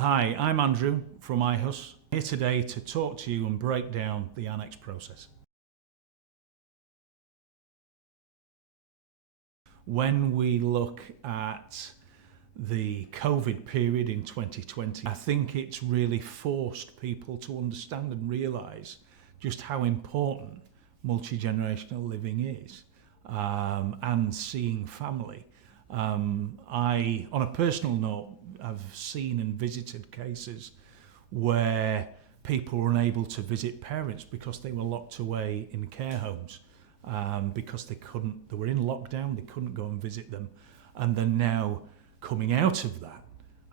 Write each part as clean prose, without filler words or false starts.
Hi, I'm Andrew from iHus, here today to talk to you and break down the Annexe process. When we look at the COVID period in 2020, I think it's really forced people to understand and realise just how important multi-generational living is and seeing family. On a personal note, I've seen and visited cases where people were unable to visit parents because they were locked away in care homes because they were in lockdown, they couldn't go and visit them, and they're now coming out of that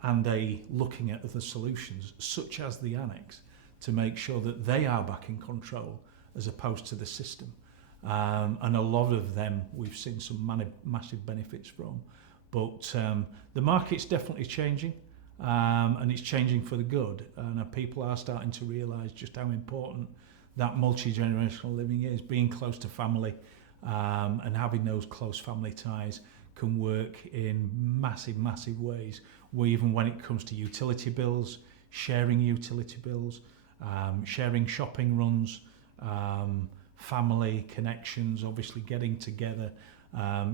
and they looking at other solutions such as the Annexe to make sure that they are back in control as opposed to the system. And a lot of them we've seen some massive benefits from. But the market's definitely changing and it's changing for the good, and people are starting to realise just how important that multi-generational living is. Being close to family and having those close family ties can work in massive ways. Even when it comes to utility bills, sharing utility bills, sharing shopping runs, family connections, obviously getting together,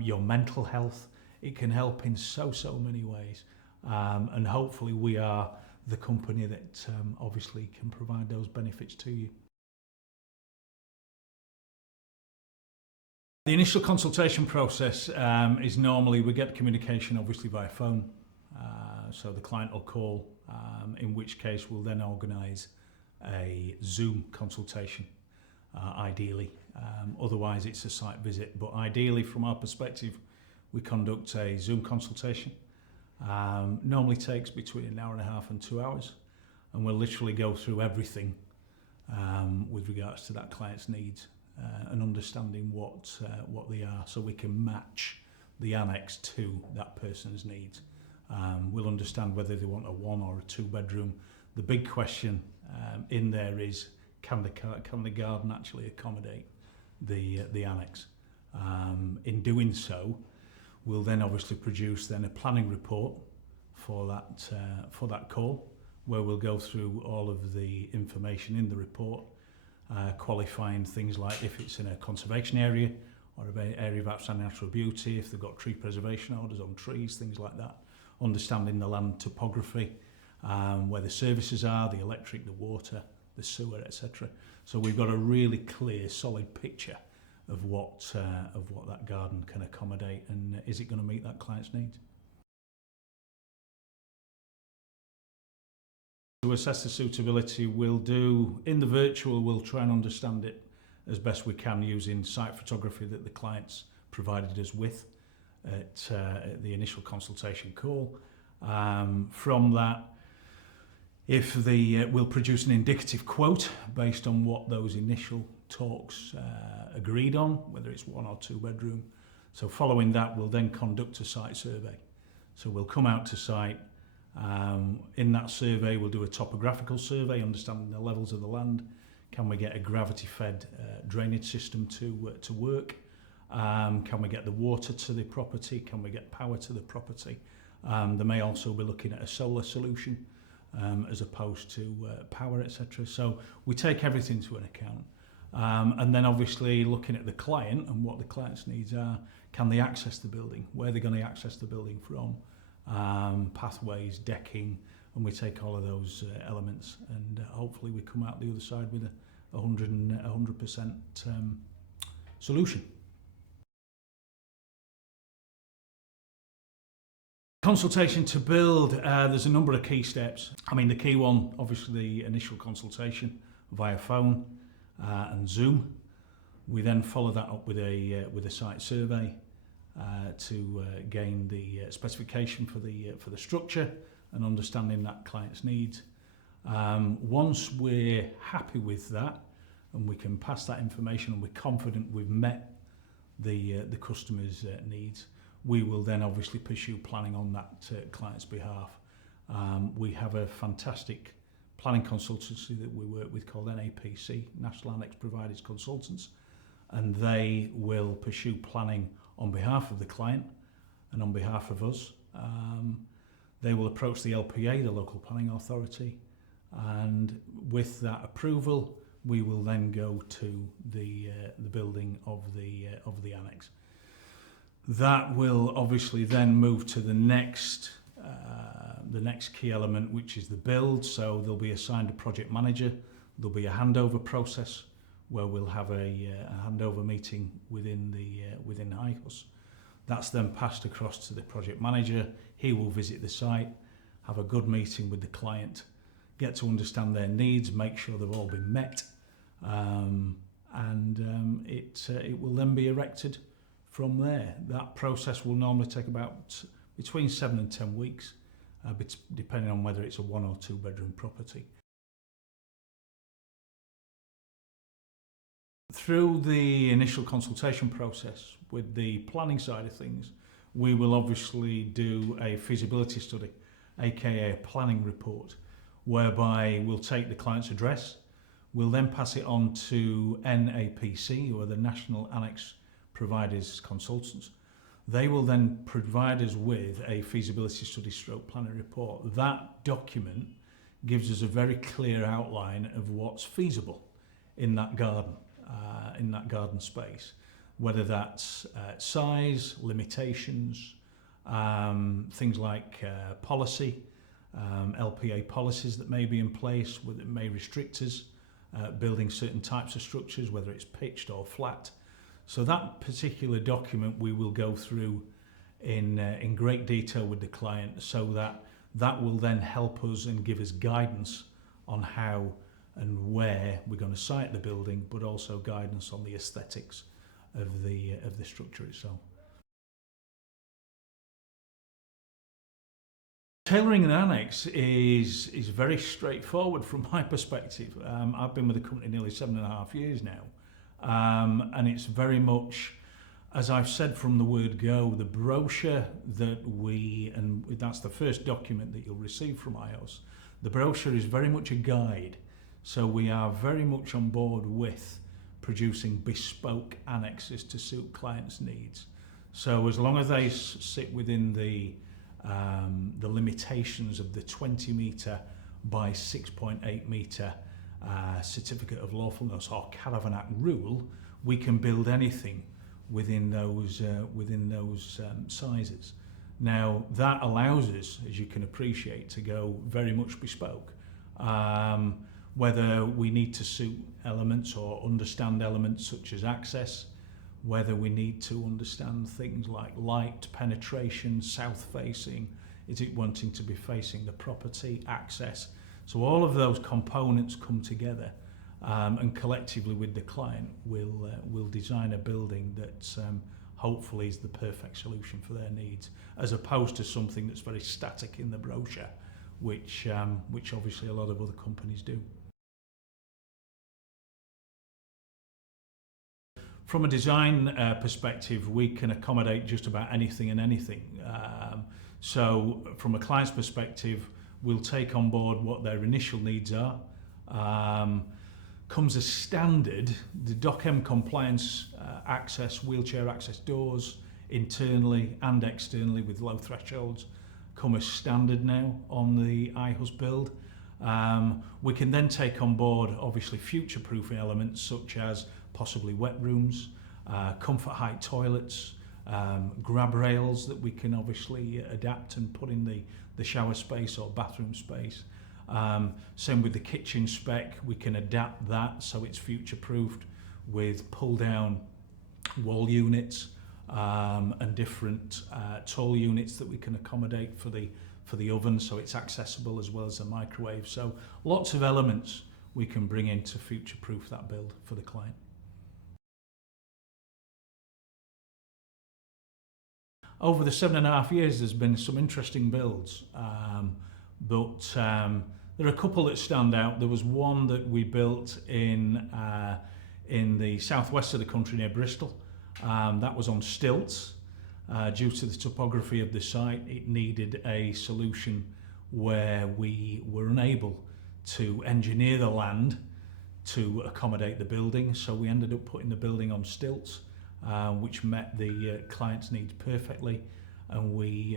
your mental health, it can help in so many ways. And hopefully we are the company that obviously can provide those benefits to you. The initial consultation process is normally we get communication obviously via phone. So the client will call, in which case we'll then organise a Zoom consultation, ideally. Otherwise it's a site visit, but ideally from our perspective we conduct a Zoom consultation. Normally takes between an hour and a half and 2 hours, and we'll literally go through everything with regards to that client's needs and understanding what they are, so we can match the Annexe to that person's needs. We'll understand whether they want a 1 or a 2 bedroom. The big question in there is, can the garden actually accommodate the Annexe? In doing so, we'll then obviously produce then a planning report for that call, where we'll go through all of the information in the report, qualifying things like if it's in a conservation area or an area of outstanding natural beauty, if they've got tree preservation orders on trees, things like that, understanding the land topography, where the services are, the electric, the water, the sewer, etc. So we've got a really clear, solid picture of what that garden can accommodate, and is it going to meet that client's needs. To assess the suitability, we'll do in the virtual, we'll try and understand it as best we can using site photography that the clients provided us with at the initial consultation call. From that, we'll produce an indicative quote based on what those initial talks agreed on, whether it's 1 or 2 bedroom. So following that, we'll then conduct a site survey. So we'll come out to site. In that survey, we'll do a topographical survey, understanding the levels of the land. Can we get a gravity-fed drainage system to work? Can we get the water to the property? Can we get power to the property? They may also be looking at a solar solution as opposed to power, etc. So we take everything into an account. And then obviously looking at the client and what the client's needs are. Can they access the building? Where are they going to access the building from? Pathways, decking, and we take all of those elements, and hopefully we come out the other side with a 100% solution. Consultation to build, there's a number of key steps. I mean, the key one, obviously the initial consultation via phone and Zoom. We then follow that up with a site survey to gain the specification for the structure and understanding that client's needs. Once we're happy with that and we can pass that information and we're confident we've met the customer's needs, we will then obviously pursue planning on that client's behalf. We have a fantastic planning consultancy that we work with called NAPC, National Annexe Providers Consultants, and they will pursue planning on behalf of the client and on behalf of us. They will approach the LPA, the local planning authority, and with that approval, we will then go to the building of the annex. That will obviously then move to the next key element, which is the build. So there'll be assigned a project manager. There'll be a handover process where we'll have a handover meeting within iHus. That's then passed across to the project manager. He will visit the site, have a good meeting with the client, get to understand their needs, make sure they've all been met, and it will then be erected from there. That process will normally take about between 7 and 10 weeks, depending on whether it's a 1 or 2 bedroom property. Through the initial consultation process with the planning side of things, we will obviously do a feasibility study, aka a planning report, whereby we'll take the client's address, we'll then pass it on to NAPC, who are the National Annexe Providers Consultants. They will then provide us with a feasibility study stroke planning report. That document gives us a very clear outline of what's feasible in that garden space, whether that's size, limitations, things like policy, LPA policies that may be in place, that may restrict us building certain types of structures, whether it's pitched or flat. So that particular document we will go through in great detail with the client, so that will then help us and give us guidance on how and where we're going to site the building, but also guidance on the aesthetics of the structure itself. Tailoring an annex is very straightforward from my perspective. I've been with the company nearly 7.5 years now, and it's very much, as I've said from the word go, the brochure and that's the first document that you'll receive from iHus. The brochure is very much a guide, so we are very much on board with producing bespoke annexes to suit clients' needs. So as long as they sit within the limitations of the 20 metre by 6.8 metre certificate of lawfulness or Caravan Act rule, we can build anything within those sizes. Now that allows us, as you can appreciate, to go very much bespoke. Whether we need to suit elements or understand elements such as access, whether we need to understand things like light, penetration, south facing, is it wanting to be facing the property, access. So all of those components come together, and collectively with the client we'll design a building that hopefully is the perfect solution for their needs, as opposed to something that's very static in the brochure, which obviously a lot of other companies do. From a design perspective, we can accommodate just about anything and anything. So from a client's perspective, we'll take on board what their initial needs are. Comes as standard, the DocM compliance access, wheelchair access doors, internally and externally with low thresholds, come as standard now on the iHus build. We can then take on board obviously future-proofing elements such as possibly wet rooms, comfort height toilets, grab rails that we can obviously adapt and put in the shower space or bathroom space. Same with the kitchen spec, we can adapt that so it's future-proofed with pull-down wall units and different tall units that we can accommodate for the oven, so it's accessible as well as the microwave. So lots of elements we can bring in to future-proof that build for the client. Over the 7.5 years, there's been some interesting builds, but there are a couple that stand out. There was one that we built in the southwest of the country near Bristol. That was on stilts. Due to the topography of the site, it needed a solution where we were unable to engineer the land to accommodate the building, so we ended up putting the building on stilts, which met the client's needs perfectly, and we,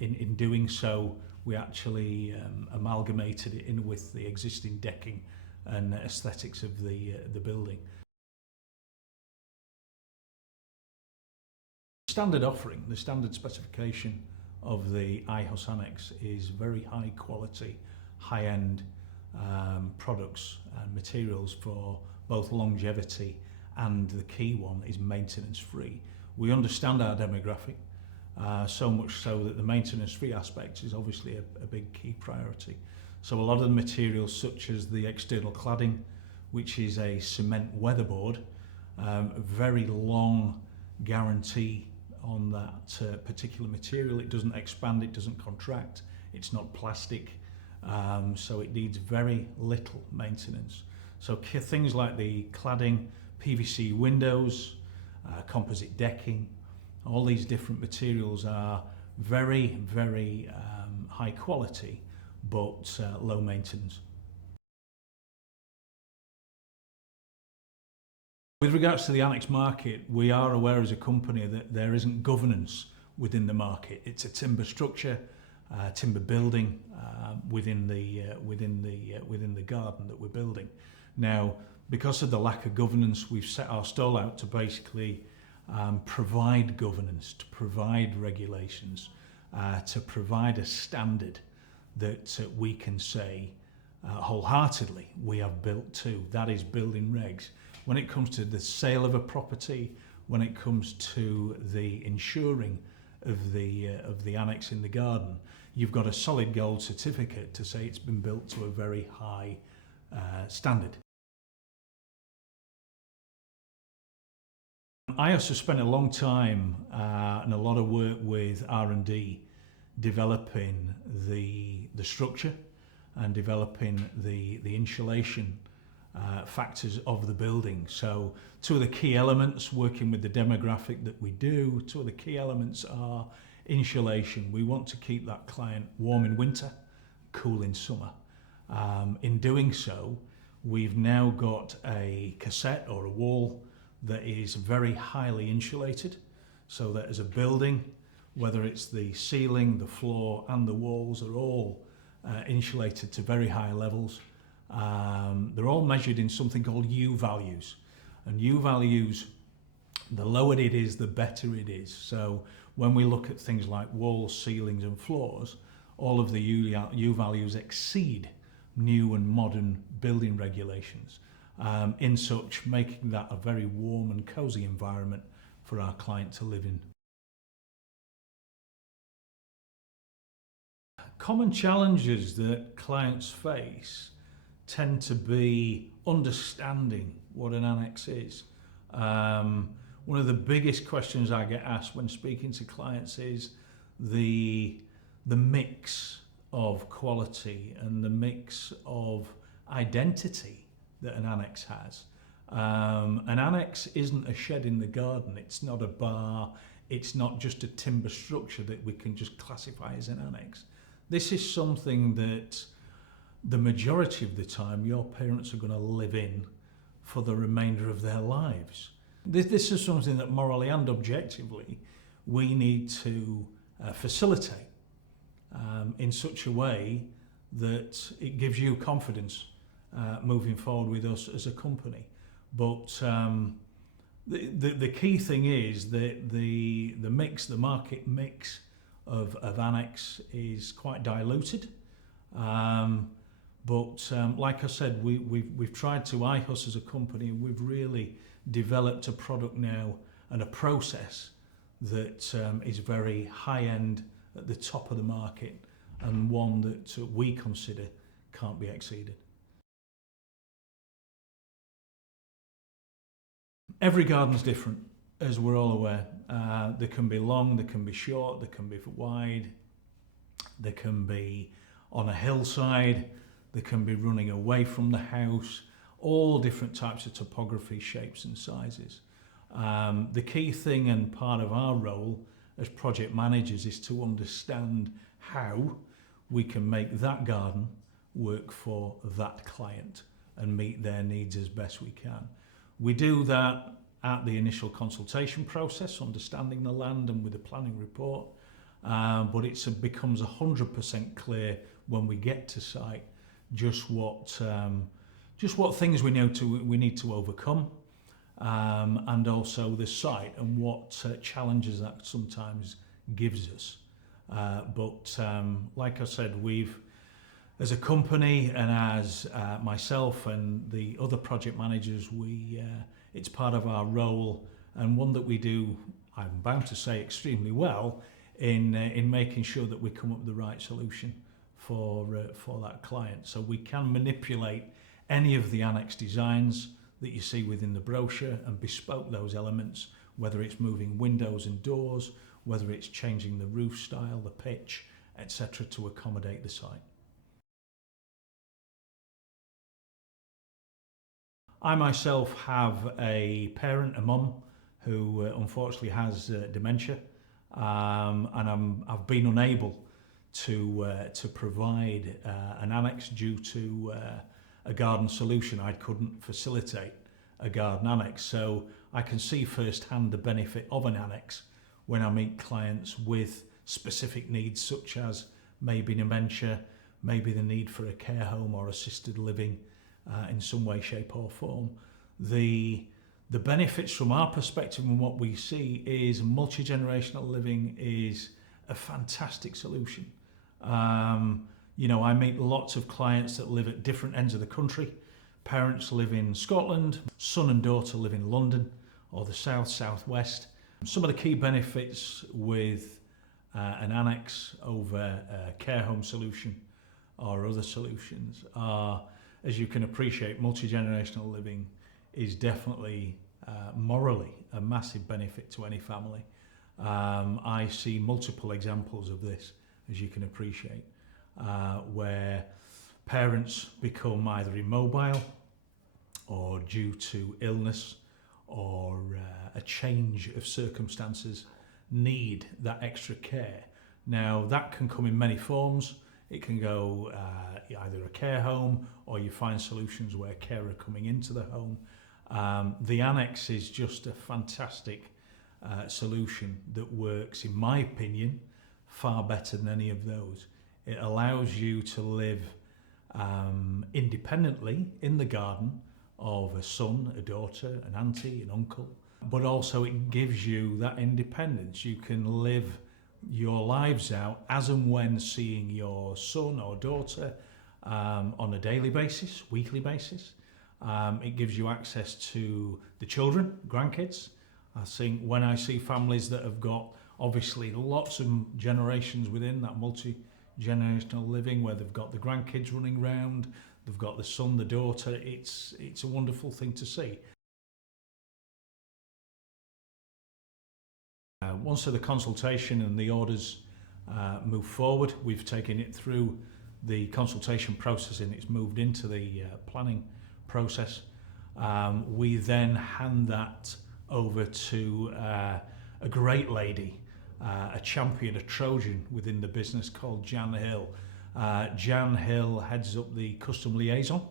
in doing so, we actually amalgamated it in with the existing decking and aesthetics of the building. Standard offering, the standard specification of the iHus Annexe is very high quality, high-end products and materials for both longevity and the key one is maintenance free. We understand our demographic, so much so that the maintenance free aspect is obviously a big key priority. So a lot of the materials such as the external cladding, which is a cement weatherboard, very long guarantee on that particular material. It doesn't expand, it doesn't contract, it's not plastic, so it needs very little maintenance. So things like the cladding, PVC windows, composite decking, all these different materials are very, very high quality, but low maintenance. With regards to the Annexe market, we are aware as a company that there isn't governance within the market. It's a timber structure, timber building within the garden that we're building. Now, because of the lack of governance, we've set our stall out to basically provide governance, to provide regulations, to provide a standard that we can say wholeheartedly we have built to. That is building regs. When it comes to the sale of a property, when it comes to the insuring of the annex in the garden, you've got a solid gold certificate to say it's been built to a very high standard. iHus has spent a long time and a lot of work with R&D developing the structure and developing the insulation factors of the building. So two of the key elements, working with the demographic that we do, two of the key elements are insulation. We want to keep that client warm in winter, cool in summer. In doing so, we've now got a cassette or a wall that is very highly insulated, so that as a building, whether it's the ceiling, the floor and the walls are all insulated to very high levels. They're all measured in something called U values, and U values, the lower it is, the better it is. So when we look at things like walls, ceilings and floors, all of the U values exceed new and modern building regulations, in such making that a very warm and cosy environment for our client to live in. Common challenges that clients face tend to be understanding what an annex is. One of the biggest questions I get asked when speaking to clients is the mix of quality and the mix of identity that an annex has. An annex isn't a shed in the garden, it's not a bar, it's not just a timber structure that we can just classify as an annex. This is something that the majority of the time your parents are going to live in for the remainder of their lives. This is something that morally and objectively we need to facilitate in such a way that it gives you confidence moving forward with us as a company. But the key thing is that the mix, the market mix of Annexe is quite diluted. But like I said, we've tried to, iHus as a company, we've really developed a product now and a process that is very high-end, at the top of the market, and one that we consider can't be exceeded. Every garden's different, as we're all aware. They can be long, they can be short, they can be wide, they can be on a hillside, they can be running away from the house, all different types of topography, shapes and sizes. The key thing and part of our role as project managers is to understand how we can make that garden work for that client and meet their needs as best we can. We do that at the initial consultation process, understanding the land and with the planning report. but it becomes 100% clear when we get to site just what things we need to overcome, and also the site and what challenges that sometimes gives us. But like I said, we've, as a company and as myself and the other project managers, it's part of our role, and one that we do, I'm bound to say, extremely well in making sure that we come up with the right solution for that client. So we can manipulate any of the Annexe designs that you see within the brochure and bespoke those elements, whether it's moving windows and doors, whether it's changing the roof style, the pitch, etc., to accommodate the site. I myself have a parent, a mum, who unfortunately has dementia, and I've been unable to provide an annex due to a garden solution. I couldn't facilitate a garden annex, so I can see firsthand the benefit of an annex when I meet clients with specific needs, such as maybe dementia, maybe the need for a care home or assisted living in some way, shape or form. The benefits from our perspective and what we see is multi-generational living is a fantastic solution. You know, I meet lots of clients that live at different ends of the country. Parents live in Scotland, son and daughter live in London or the south, southwest. Some of the key benefits with an annex over a care home solution or other solutions are, as you can appreciate, multi-generational living is definitely morally a massive benefit to any family. I see multiple examples of this, as you can appreciate, where parents become either immobile or due to illness or a change of circumstances need that extra care. Now that can come in many forms. It can go either a care home, or you find solutions where care are coming into the home. The Annexe is just a fantastic solution that works, in my opinion, far better than any of those. It allows you to live independently in the garden of a son, a daughter, an auntie, an uncle, but also it gives you that independence. You can live your lives out as and when seeing your son or daughter on a daily basis, weekly basis. It gives you access to the children, grandkids. I think when I see families that have got obviously lots of generations within that multi-generational living, where they've got the grandkids running around, they've got the son, the daughter, it's a wonderful thing to see. Once the consultation and the orders move forward, we've taken it through the consultation process and it's moved into the planning process. We then hand that over to a great lady, a champion, a Trojan within the business called Jan Hill. Jan Hill heads up the custom liaison,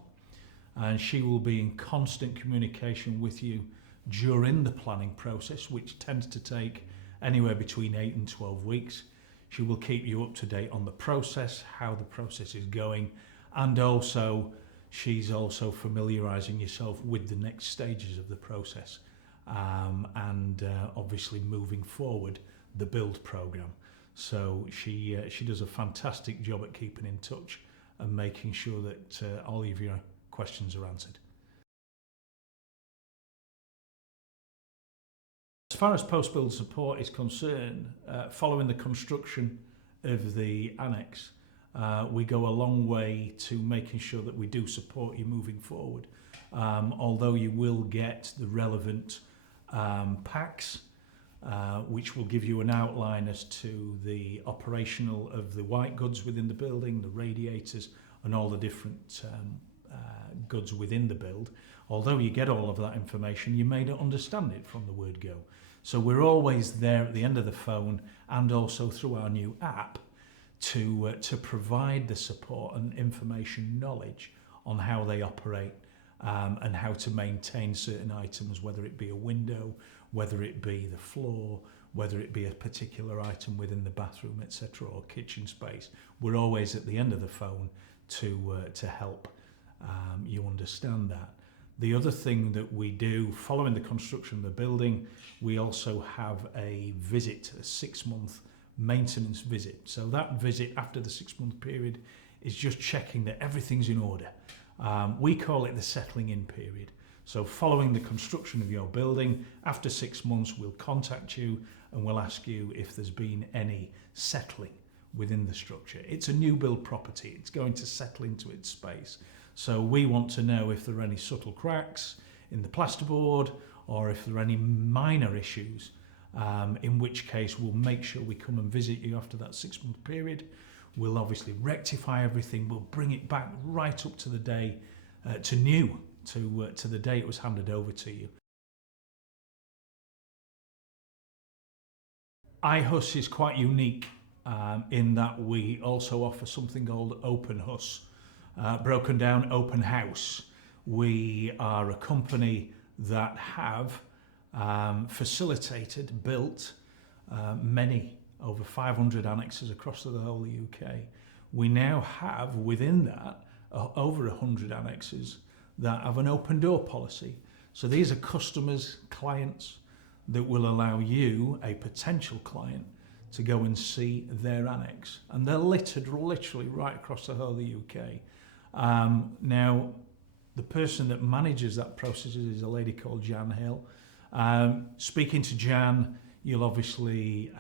and she will be in constant communication with you during the planning process, which tends to take anywhere between 8 and 12 weeks. She will keep you up to date on the process, how the process is going, and also she's also familiarising yourself with the next stages of the process, and obviously moving forward the build programme. So she does a fantastic job at keeping in touch and making sure that all of your questions are answered. As far as post-build support is concerned, following the construction of the Annexe, we go a long way to making sure that we do support you moving forward. Although you will get the relevant packs, which will give you an outline as to the operational of the white goods within the building, the radiators and all the different goods within the build. Although you get all of that information, you may not understand it from the word go. So we're always there at the end of the phone and also through our new app to provide the support and information knowledge on how they operate, and how to maintain certain items, whether it be a window, whether it be the floor, whether it be a particular item within the bathroom, etc., or kitchen space. We're always at the end of the phone to help you understand that. The other thing that we do following the construction of the building, we also have a visit, a 6-month maintenance visit. So that visit after the 6-month period is just checking that everything's in order. We call it the settling in period. So following the construction of your building, after 6 months, we'll contact you and we'll ask you if there's been any settling within the structure. It's a new build property. It's going to settle into its space. So we want to know if there are any subtle cracks in the plasterboard or if there are any minor issues, in which case we'll make sure we come and visit you after that 6-month period. We'll obviously rectify everything. We'll bring it back right up to the day, to the day it was handed over to you. iHus is quite unique in that we also offer something called openHus, broken down open house. We are a company that have facilitated, built many, over 500 annexes across the whole of the UK. We now have within that over 100 annexes that have an open door policy. So these are customers, clients that will allow you, a potential client, to go and see their annex. And they're littered literally right across the whole of the UK. Now, the person that manages that process is a lady called Jan Hill. Speaking to Jan, you'll obviously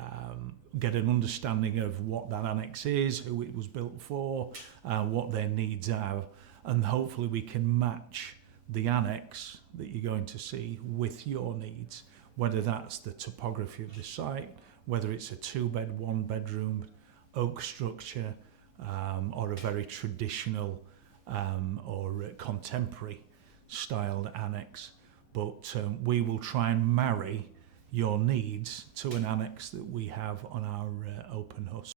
get an understanding of what that annex is, who it was built for, what their needs are, and hopefully we can match the annex that you're going to see with your needs, whether that's the topography of the site, whether it's a 2-bed, 1-bedroom oak structure, or a very traditional or contemporary styled annex. But we will try and marry your needs to an annex that we have on our open hus.